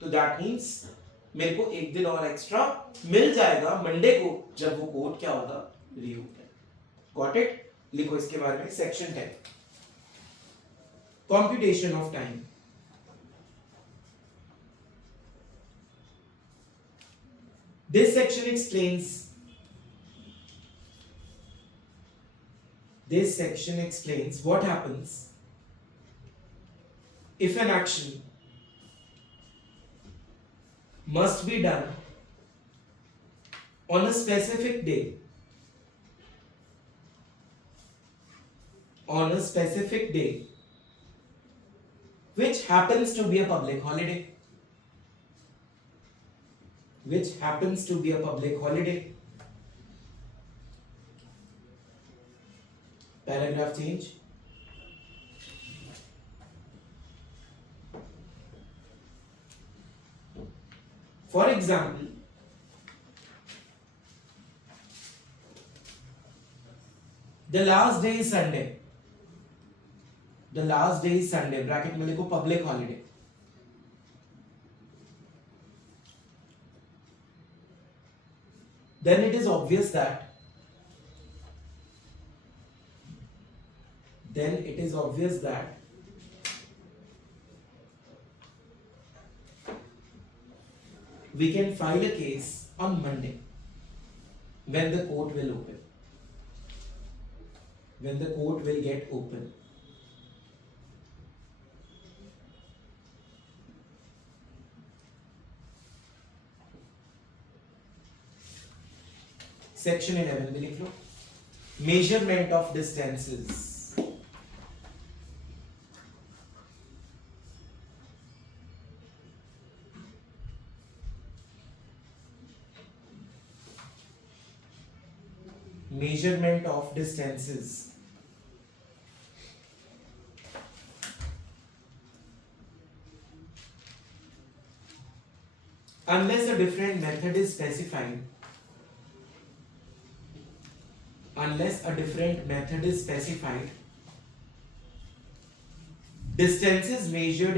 तो दैट मींस मेरे को एक दिन और एक्स्ट्रा मिल जाएगा मंडे को जब वो कोर्ट क्या होगा? रीओपन। Got it? लिखो इसके बारे में। Section 10, computation of time. This section explains what happens if an action must be done on a specific day, which happens to be a public holiday. Paragraph change. For example, the last day is Sunday. Bracket में लिखो public holiday. then it is obvious that we can file a case on Monday when the court will open. When the court will get open. Section 11 में लिख लो, measurement of distances. Measurement of distances. Unless a different method is specified, distances mentioned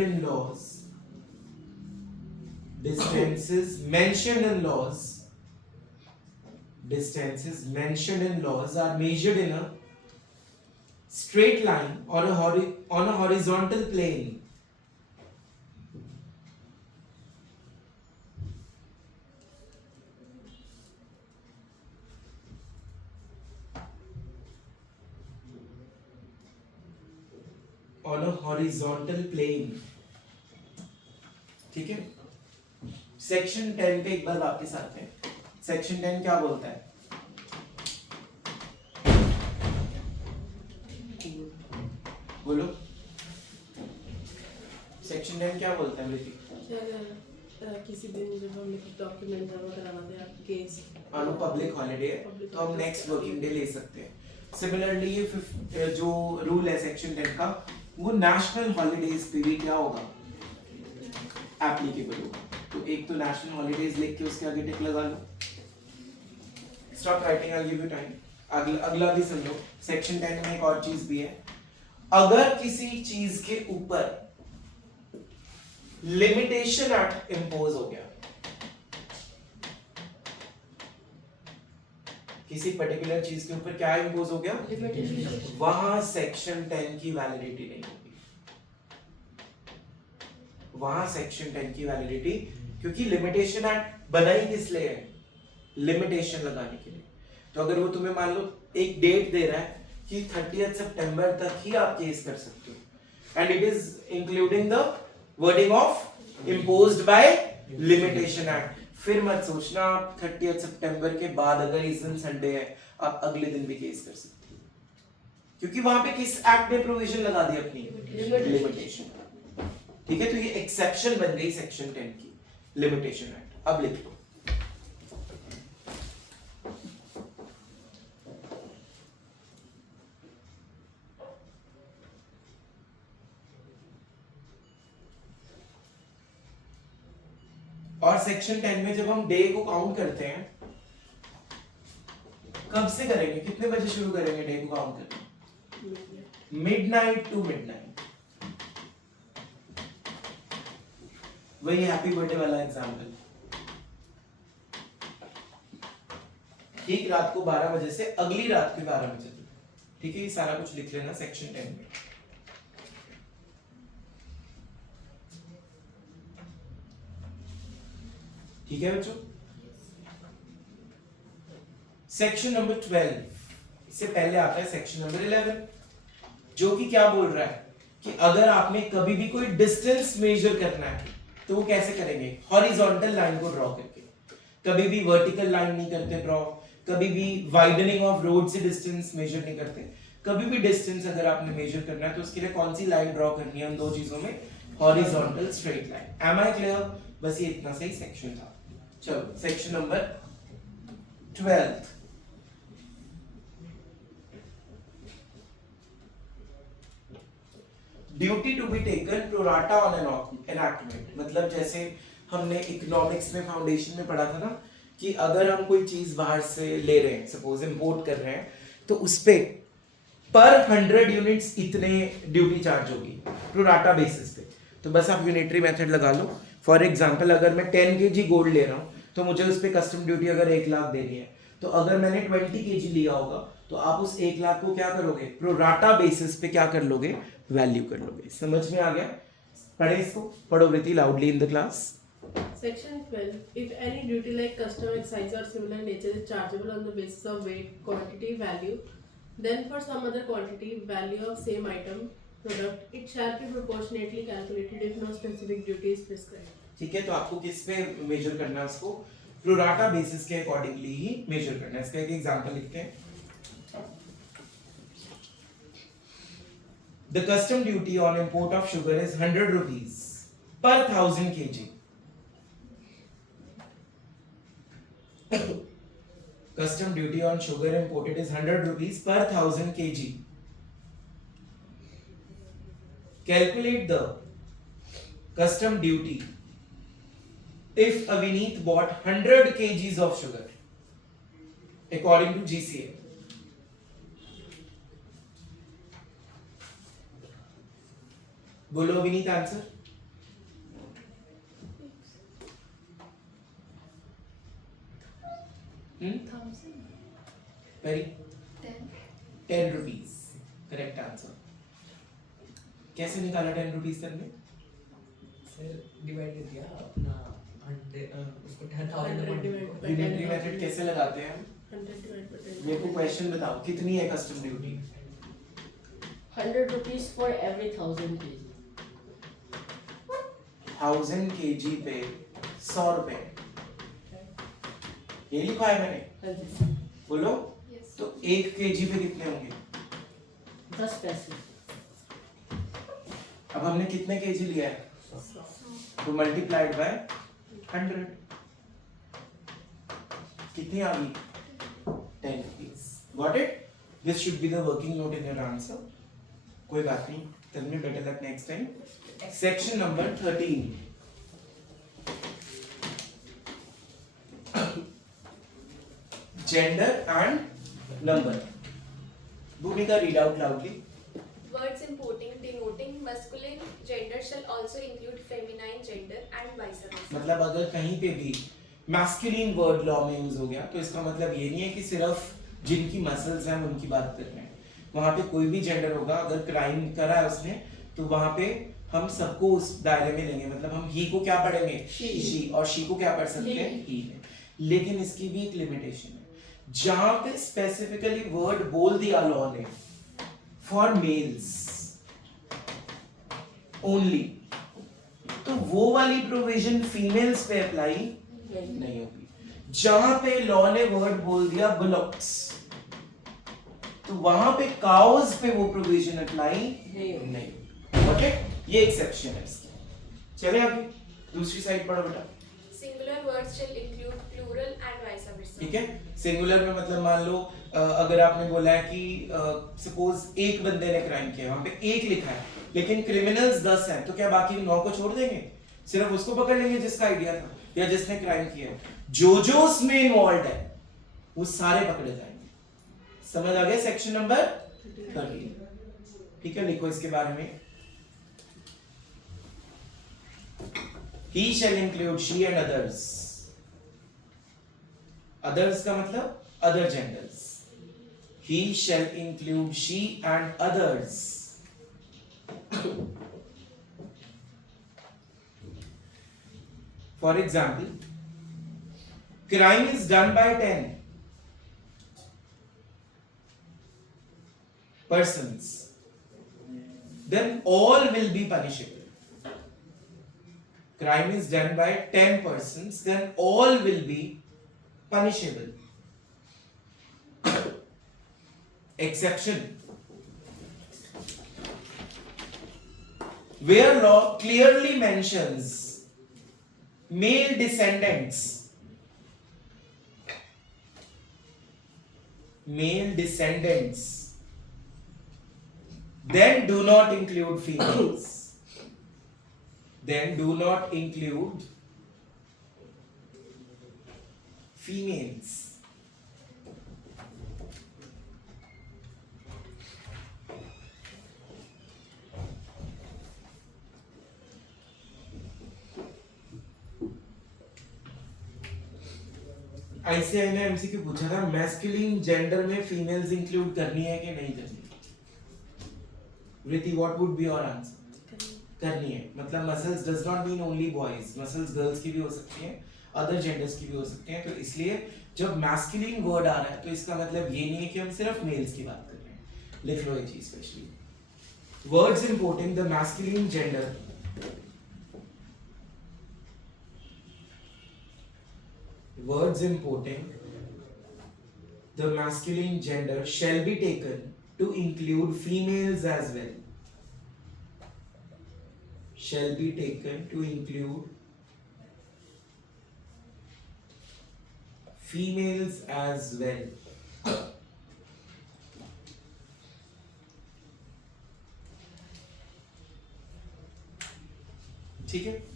in laws are measured in a straight line or on a horizontal plane. On a horizontal plane. ठीक है? Section 10 पे एक बार वापस आते हैं. Section 10 क्या बोलता है? बोलो. सेक्शन 10 क्या बोलता है बेटी? सर किसी दिन जब हम डॉक्यूमेंट जमा कराना थे आप केस ऑन पब्लिक हॉलिडे है तो हम नेक्स्ट वर्किंग डे ले सकते हैं. सिमिलरली ये जो रूल है सेक्शन 10 का वो नेशनल हॉलीडेज पे भी क्या होगा? एप्लीकेबल होगा. तो एक तो नेशनल हॉलीडेज लिख के उसके आगे टिक लगा लो. Stop writing, I give you time. अगला भी सुन लो. सेक्शन 10 में एक और चीज भी है. अगर किसी चीज के ऊपर लिमिटेशन एक्ट इंपोज हो गया, किसी पर्टिकुलर चीज के ऊपर क्या इंपोज हो गया? लिमिटेशन. वहां सेक्शन 10 की वैलिडिटी नहीं होगी. वहां सेक्शन 10 की वैलिडिटी, क्योंकि लिमिटेशन एक्ट बना ही किस लिए है? लिमिटेशन लगाने के लिए. तो अगर वो तुम्हें मान लो एक डेट दे रहा है कि 30 सितंबर तक ही आप केस कर सकते हो and it is including the wording of imposed by limitation act, फिर मत सोचना आप 30 सितंबर के बाद अगर इस दिन संडे है आप अगले दिन भी केस कर सकते हो, क्योंकि वहां पे किस एक्ट ने प्रोविजन लगा दी अपनी? लिमिटेशन. ठीक है, तो ये एक्सेप्शन बन गई सेक्शन 10 की, लिमिटेशन एक्ट. अब लिख लो. और सेक्शन 10 में जब हम डे को काउंट करते हैं, कब से करेंगे? कितने बजे शुरू करेंगे डे को काउंट करना? Midnight to midnight. वही हैप्पी बर्थडे वाला एग्जांपल. ठीक रात को 12 बजे से अगली रात के 12 बजे तक. ठीक है, ये सारा कुछ लिख लेना सेक्शन 10 में. ठीक है बच्चों. सेक्शन नंबर 12, इससे पहले आता है सेक्शन नंबर 11, जो कि क्या बोल रहा है कि अगर आपने कभी भी कोई डिस्टेंस मेजर करना है तो वो कैसे करेंगे? हॉरिजॉन्टल लाइन को ड्रॉ करके. कभी भी वर्टिकल लाइन नहीं करते ड्रॉ, कभी भी वाइडनिंग ऑफ रोड से डिस्टेंस मेजर नहीं करते. कभी भी डिस्टेंस अगर आपने मेजर करना है तो उसके लिए कौन सी लाइन ड्रॉ करनी है? उन दो चीजों में, horizontal straight line. Am I clear? बस ये इतना सही सेक्शन था. चलो section number 12. Duty to be taken pro rata on enactment. मतलब जैसे हमने इकोनॉमिक्स में फाउंडेशन में पढ़ा था ना कि अगर हम कोई चीज बाहर से ले रहे हैं, सपोज इंपोर्ट कर रहे हैं, तो उस पे पर 100 यूनिट्स इतने ड्यूटी चार्ज होगी प्रोराटा बेसिस पे. तो बस आप यूनिटरी मेथड लगा लो. फॉर एग्जांपल अगर मैं 10 kg गोल्ड ले रहा हूँ तो मुझे उस पर कस्टम ड्यूटी अगर 1 लाख देनी है, तो अगर मैंने 20 kg लिया होगा तो आप उस 1 लाख को क्या करोगे, प्रोराटा बेसिस पे क्या कर लोगे, वैल्यू कर लोगे। समझ में आ गया? पढ़े इसको, पढ़ो वृति loudly in the class. Section 12. If any duty like custom, excise or similar nature is chargeable on the basis of weight, quantity, value, then for some other quantity, value of same item, product, it shall be proportionately calculated if no specific duty is prescribed. ठीक है, तो आपको किस पे major करना है, उसको pro rata basis के अकॉर्डिंगली ही मेजर करना है। इसका एक एग्जांपल लिखते हैं। The custom duty on import of sugar is 100 rupees per 1000 kg. Custom duty on sugar imported is 100 rupees per 1000 kg. Calculate the custom duty if Avineet bought 100 kgs of sugar according to GCA. बोलो Avinit answer. Very 10 rupees correct answer. कैसे निकाला 10 rupees तुमने? Sir divide कर दिया अपना 100 उसको 10,000 unitary method कैसे लगाते हैं हम? 100 divided by 10. मेरे को क्वेश्चन बताओ, कितनी है custom duty? 100 rupees for every 1000 kg. 1000 kg पे 100 रुपए, ये लिखा है मैंने। हाँ जी सर। बोलो। Yes. तो 1 kg पे कितने होंगे? 10 पैसे। अब हमने कितने kg लिया है? तो मल्टीप्लाइड बाय 100, कितनी आ गई? 10 rupees. Got it? This should be the working note in your answer. कोई बात नहीं, tell me better luck next time. Section number 13. Gender and number. Bhumika, read out loudly. Words importing, denoting masculine gender shall also include feminine gender and vice versa. मतलब अगर कहीं पे भी masculine word law में use हो गया तो इसका मतलब ये नहीं है कि सिर्फ जिनकी मसल्स हैं हम उनकी बात कर रहे हैं। वहां पे कोई भी जेंडर होगा, अगर क्राइम करा है उसने तो वहां पे हम सबको उस दायरे में लेंगे। मतलब हम ही को क्या पढ़ेंगे? शी, और शी को क्या पढ़ सकते हैं? ही में। लेकिन इसकी भी एक लिमिटेशन है, जहां पे स्पेसिफिकली वर्ड बोल दिया लॉ ने फॉर मेल्स ओनली, तो वो वाली प्रोविजन फीमेल्स पे अप्लाई नहीं होगी। जहां पे लॉ ने वर्ड बोल दिया बुलॉक्स, तो वहां पे काउज पे वो प्रोविजन अप्लाई नहीं। ओके, ये एक्सेप्शन है इसकी। चले आगे दूसरी साइड पढ़ो बेटा। Singular words shall include plural and vice versa. ठीक है, सिंगुलर में मतलब मान लो अगर आपने बोला है कि सपोज एक बंदे ने क्राइम किया, वहां पे एक लिखा है लेकिन क्रिमिनल्स 10 हैं, तो क्या बाकी 9 को छोड़ देंगे? सिर्फ उसको पकड़ लेंगे जिसका आइडिया था या जिसने क्राइम किया? जो उसमें इन्वॉल्व है वो सारे पकड़े जाएंगे। समझ आ गया? Section number 13। ठीक है, लिखो इसके बारे में। He shall include she and others. Others का मतलब other genders. He shall include she and others. For example, crime is done by 10 persons, then all will be punishable. Crime is done by 10 persons, then all will be punishable. Exception. Where law clearly mentions male descendants, then do not include females. Then do not include females. ICI ने MCQ पूछा था masculine gender में females include करनी है कि नहीं करनी है? Riti, what would be your answer? करनी है, मतलब muscles does not mean only boys, muscles girls की भी हो सकती हैं, अदर जेंडर्स की भी हो सकती हैं, तो इसलिए जब मैस्कुलिन वर्ड आ रहा है तो इसका मतलब ये नहीं है कि हम सिर्फ मेल्स की बात कर रहे हैं. लिख लो ये चीज specially. Words importing the masculine gender words importing the masculine gender shall be taken to include females as well. Shall be taken to include females as well. ठीक है.